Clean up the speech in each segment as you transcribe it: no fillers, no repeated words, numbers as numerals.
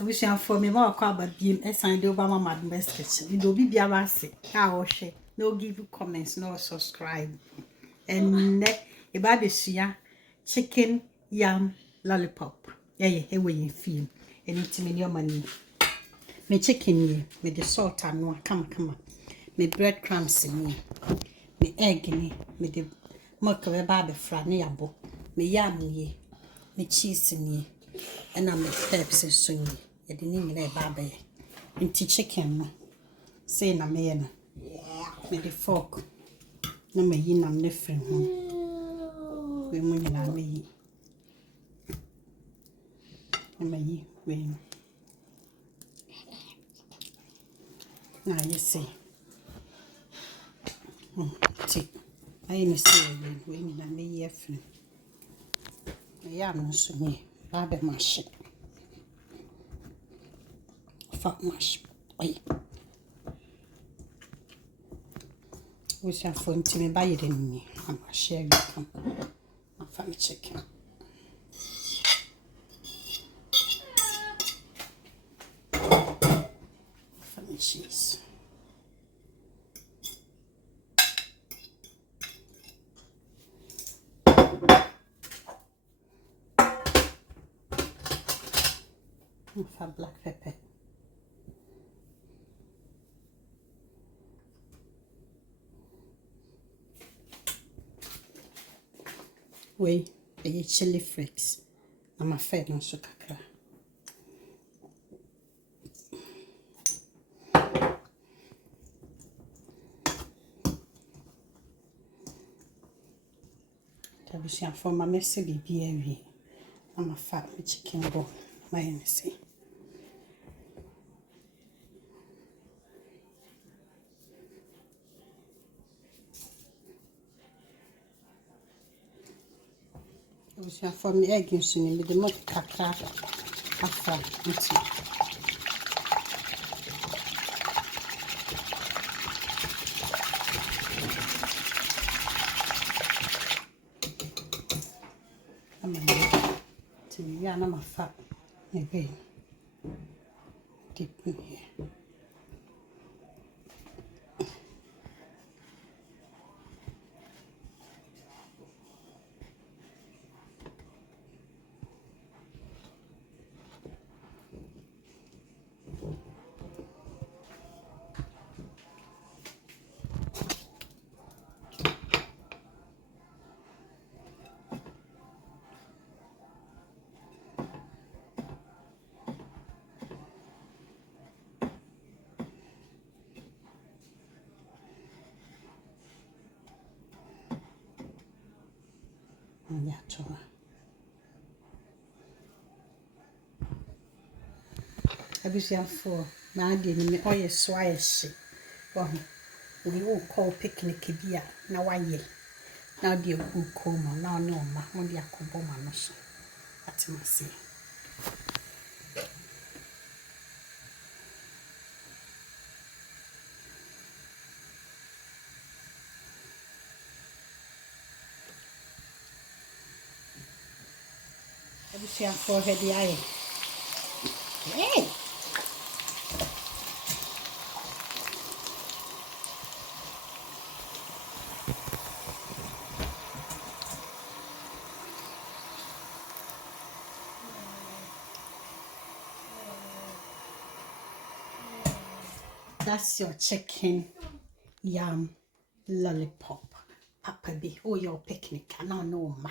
I wish you for me more about being a sign over my best kitchen. You do be biarasi. How share. No give you comments, no subscribe. And a baby chicken yam lollipop. Yeah, way you feel. And it's in your money. Me chicken ye, me the salt and no come. Me breadcrumbs in ye. Me egg in ye, me the milk of a baby franny abo. Me yam ye, me cheese in ye. And I'm a peps and soon ye. You didn't even a baby. Into chicken. Say na me na. Me the fork. No me yin am different. We money na me. Me yi we. Now you see. See. I ain't see we na me yefun. Yeah, no so me. Baby mash. Fuck mash. Oi. We shall phone to me buy it in me. I'm a share you come. My family chicken. Family cheese. For black pepper. Wait, a chili flakes. I'm a fed on sugar. Tabisha for my messy baby. I'm a fat chicken bone. My NC. For me egg and soon with the milk after. I'm a fat again. Deep in here. Yeah, try. I wish you for my dear, oh, yes, so I see. Well, we all call picnic beer. Now I ye. Now, dear, who coma, now no, my only a combo manos. That's my see. I wish you for her the eye. Hey! That's your chicken yam lollipop. Papa be oh your picnic. I now know ma.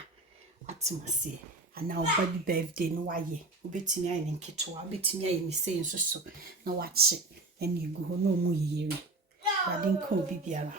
What's my say? And now baby birthday no why betting I in kitchen, betting I in saying so. Now watch it. And you go no more year. I didn't call Bibiara.